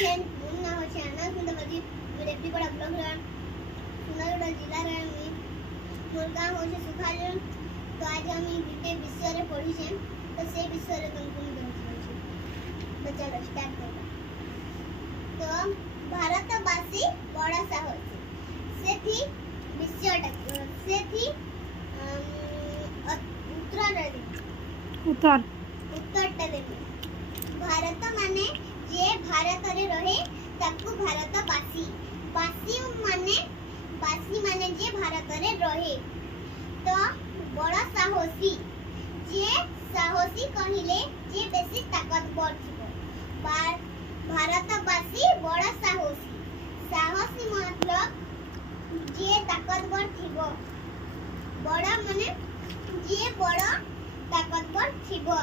Friend Munna हो channel सुनते बजी रेडी बड़ा ब्लॉग रे सुनागढ़ जिला रे मोर गांव हो से सुखाले तो आज हम बीते विषय रे पढ़ी छे तो से विषय रे तुमको बताउँ छी तो चलो स्टार्ट करबा। तो भारतवासी बड़ा साहसी सेथि विषयटा सेथि उत्तरटा देबे। भारत माने जे भारत रे रहे ताकू भारतवासी वासी माने जे भारत रे रहे। तो बड़ा साहसी जे साहसी कहिले जे बेसी ताकतवर थिबो। भारतवासी बड़ा साहसी मतलब जे ताकतवर थिबो। बड़ा माने जे बड़ा ताकतवर थिबो।